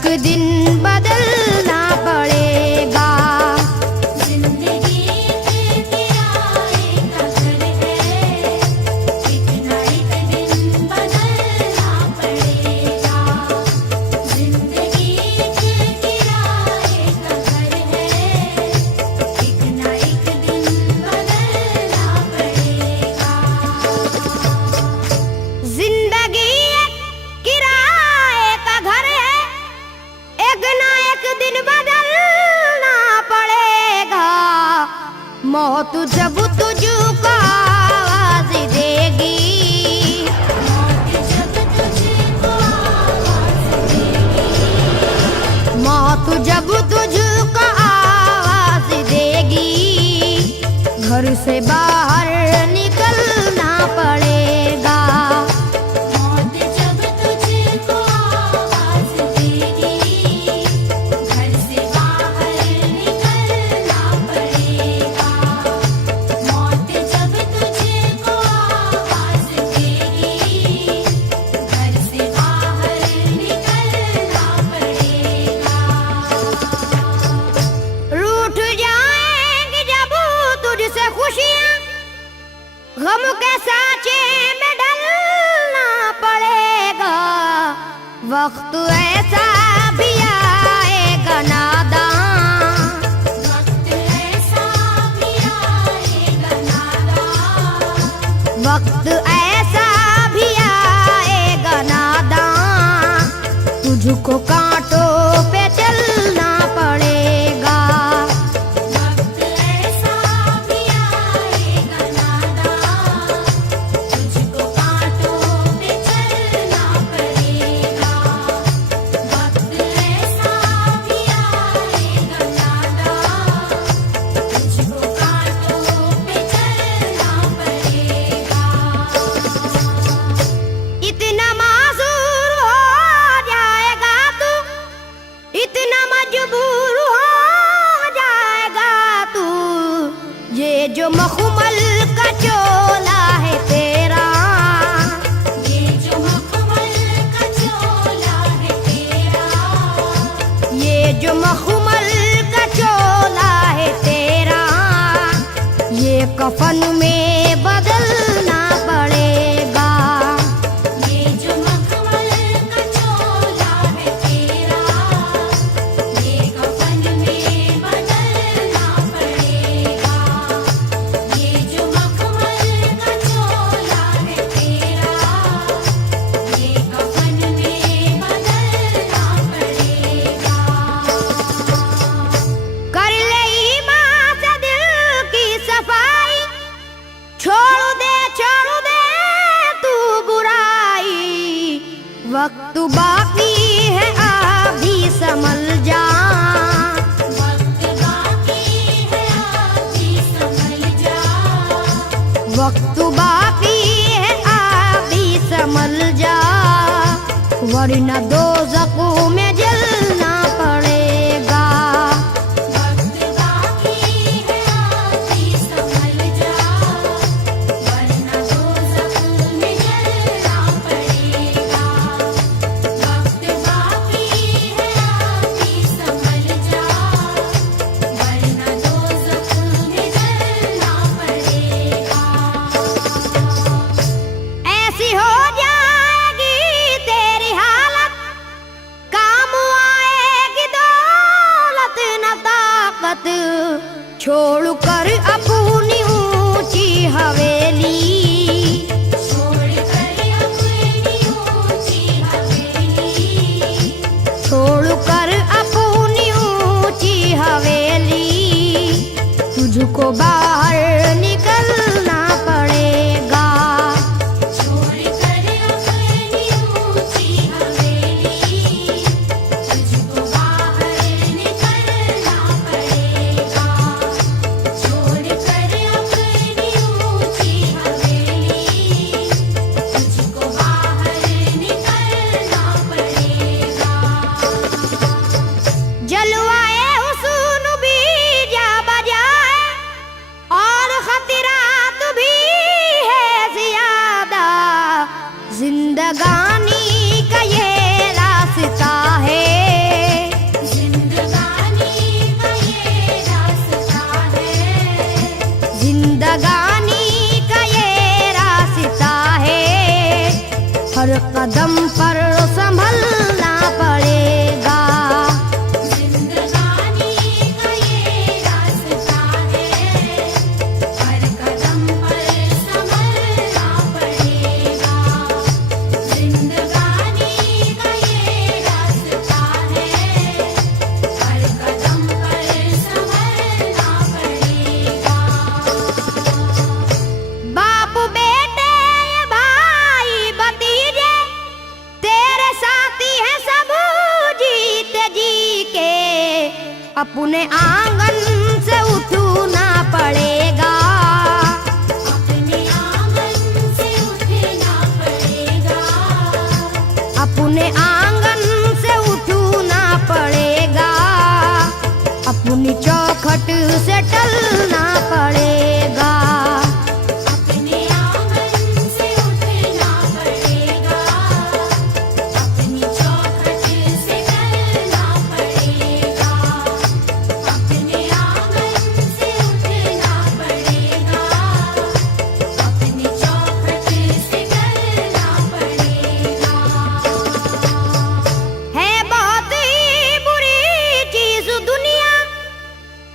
एक दिन बदलना पड़ेगा। जिंदगी के किराए का घर है, एक ना एक दिन बदलना पड़ेगा। जिंदगी के किराए का घर है, एक ना एक दिन बदलना पड़ेगा। जिंदगी एक किराए का घर है, एक ना एक दिन बदलना पड़ेगा। मौत जब तुझको आवाज देगी, मौत जब तुझको आवाज देगी, मौत जब तुझको आवाज देगी, घर से बाहर निकलना पड़ेगा। मौत जब तुझको आवाज देगी, घर से बाहर निकलना पड़ेगा। मौत जब तुझको आवाज देगी, घर से बाहर निकलना पड़ेगा। रूठ जाएंगी जब तुझसे खुशियां, गम के साँचे में ढलना पड़ेगा। वक्त ऐसा भी आएगा नादां, वक्त ऐसा भी आएगा नादां, वक्त ऐसा भी आएगा नादां, तुझको कांटों पे चलना पड़ेगा। वक्त ऐसा भी आएगा नादां, तुझको कांटों पे चलना पड़ेगा। वक्त ऐसा भी आएगा नादां, तुझको कांटों पे चलना पड़ेगा। इतना मासूर हो जाएगा तू, इतना मजबूर हो जाएगा तू, ये जो मखमल का चोला है तेरा, ये जो मखमल का चोला है तेरा, ये जो मखमल का चोला है तेरा, ये कफन में बदलना पड़ेगा। ये जो मखमल का चोला है तेरा, ये कफन में बदलना पड़ेगा। ये जो मखमल का चोला है तेरा, ये कफन में बदलना पड़ेगा। कर ले ईमान से दिल की सफाई, छोड़ दे तू बुराई। वक्त बाकी है अभी संभल जा, वक्त बाकी है अभी संभल जा, वक्त बाकी है अभी संभल जा, वरना दोज़ख में जलना पड़ेगा। वक्त बाकी है अभी संभल जा, वरना दोज़ख में जलना पड़ेगा। वक्त बाकी है अभी संभल जा, वरना दोज़ख में जलना पड़ेगा। ऐसी हो जाएगी तेरी हालत, काम आएगी दौलत न ताकत, छोड़ कर अपनी ऊंची हवेली, छोड़ कर अपनी ऊंची हवेली, छोड़ कर अपनी ऊंची हवेली, तुझको बाहर निकलना पड़ेगा। छोड़ कर अपनी ऊंची हवेली, तुझको बाहर निकलना पड़ेगा। छोड़ कर अपनी ऊंची हवेली, तुझको बाहर निकलना पड़ेगा। जलवाए हुस्न भी जा बजाए और खतरात जिंदगानी का ये रास्ता है, हर कदम पर संभलना पड़ेगा। जिंदगानी का ये रास्ता है, हर कदम पर संभलना पड़ेगा। जिंदगानी का ये रास्ता है, हर कदम पर संभलना पड़ेगा। बाप बेटे भाई भतीजे तेरे साथी हैं सब जीते जी के, अपने आंगन से उठना पड़ेगा। अपने आंगन से उठना पड़ेगा। अपने आंगन से उठना पड़ेगा, अपनी चौखट से टलना पड़ेगा। अपने आंगन से उठना पड़ेगा, अपनी चौखट से टलना पड़ेगा। अपने आंगन से उठना पड़ेगा, अपनी चौखट से टलना पड़ेगा। है बहुत ही बुरी चीज दुनिया,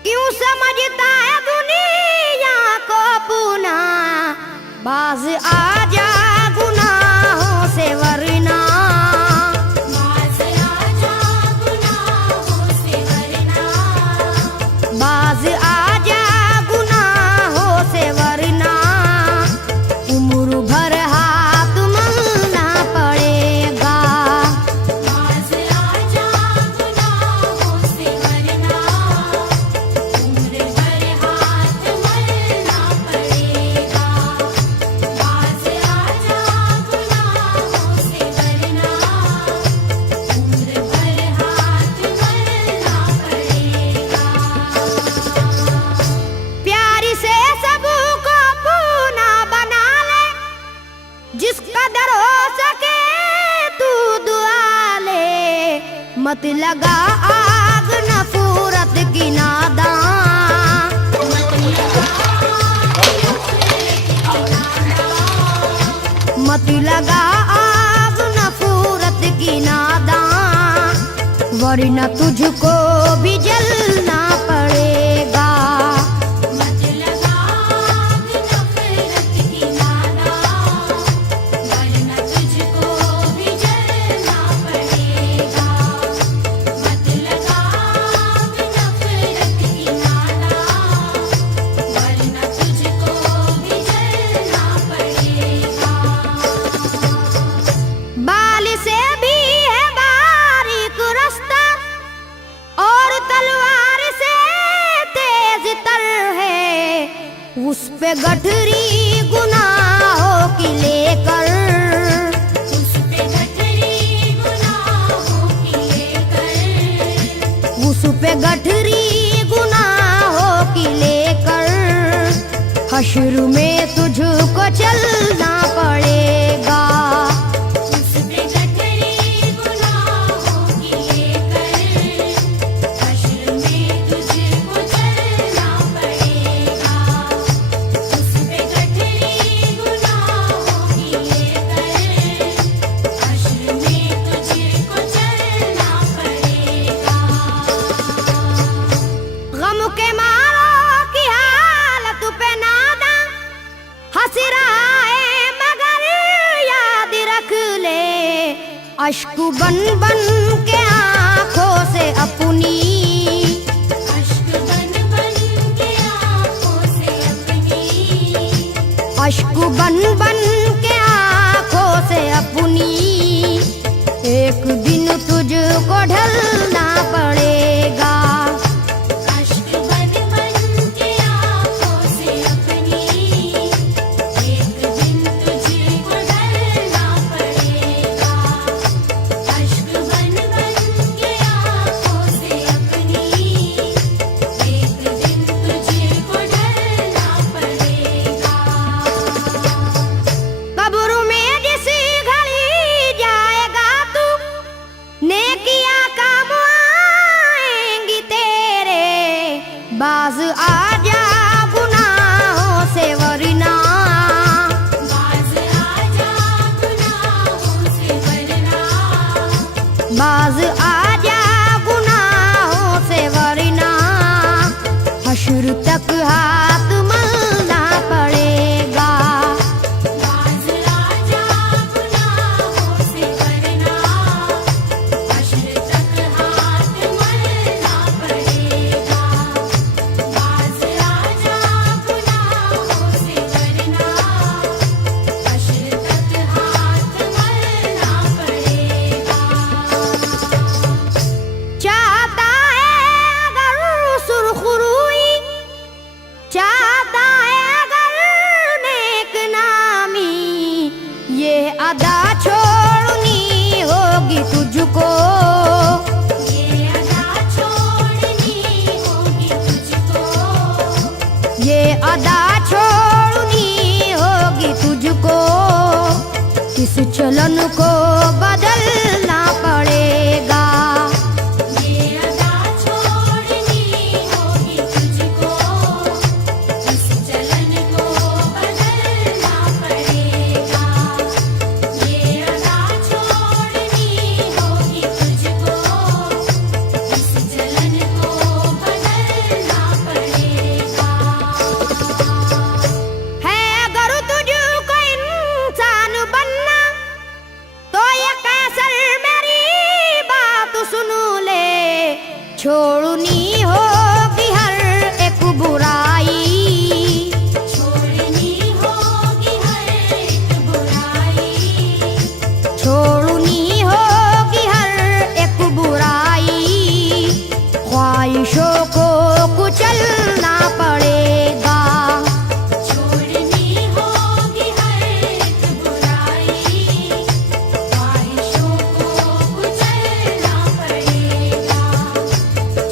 क्यों समझता है दुनिया को अपना। बाज आजा गुनाहों से वरना, बाज आजा गुनाहों से वरना। बाज आजा गुनाहों से वरना, उम्र भर हाथ मलना पड़ेगा। बाज आजा गुनाहों से वरना, उम्र भर हाथ मलना पड़ेगा। बाज आजा गुनाहों से वरना, उम्र भर हाथ मलना पड़ेगा। प्यारी से सबको अपना बना ले, जिस कदर हो सके तू दुआ ले। मत लगा आग नफरत की नादान, मत लगा आग नफरत की नादान, वरना तुझको भी जलना पड़ेगा। मत लगा आग नफरत की नादान, वरना तुझको भी जलना पड़ेगा। मत लगा आग नफरत की नादान, वरना तुझको भी जलना पड़ेगा। बाल से भी है बारीक रास्ता, और तलवार से तेज तर है। उस पे गठरी गुनाहों की लेकर, उस पे गठरी गुनाहों की लेकर, उस पे गठरी गुनाहों की लेकर, हश्र में तुझको चलना पड़ेगा। उस पे गठरी गुनाहों की लेकर, हश्र में तुझको चलना पड़ेगा। उस पे गठरी गुनाहों की लेकर, हश्र में तुझको चलना पड़ेगा। गम के मारों की हालत पे नादा हंस रहा है, मगर याद रख ले, अश्क बन बन के आंखों से अपनी, अश्क बन बन के आँखों से अपनी, अश्क बन बन के आंखों से अपनी, एक दिन तुझको ढलना पड़ेगा। अश्क बन बन के आँखों से अपनी, एक दिन तुझको ढलना पड़ेगा। अश्क बन बन के आँखों से अपनी, एक दिन तुझको ढलना पड़ेगा। कब्र में जिस घड़ी जाएगा तू, नेकियां काम तुझको, ये अदा छोड़नी होगी तुझको, ये अदा छोड़नी होगी तुझको, इस चलन को बदलना पड़ेगा। ये अदा छोड़नी होगी तुझको, इस चलन को बदलना पड़ेगा। ये अदा छोड़नी होगी तुझको, इस चलन को बदलना पड़ेगा। है अगर तुझको इंसान बनना तो ये कैसर मेरी बात सुन ले, छोड़नी होगी हर एक बुराई, छोड़नी होगी हर एक बुराई, छोड़नी होगी हर एक बुराई, ख्वाहिशों को कुचलना पड़ेगा। छोड़नी होगी हर एक बुराई, ख्वाहिशों को कुचलना पड़ेगा।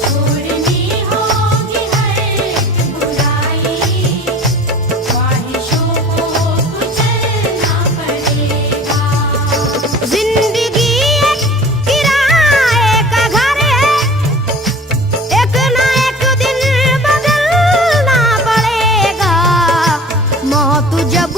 छोड़नी होगी हर एक बुराई, ख्वाहिशों को कुचलना पड़ेगा। जिंदगी एक किराए का घर है, एक ना एक दिन बदलना पड़ेगा। मौत जब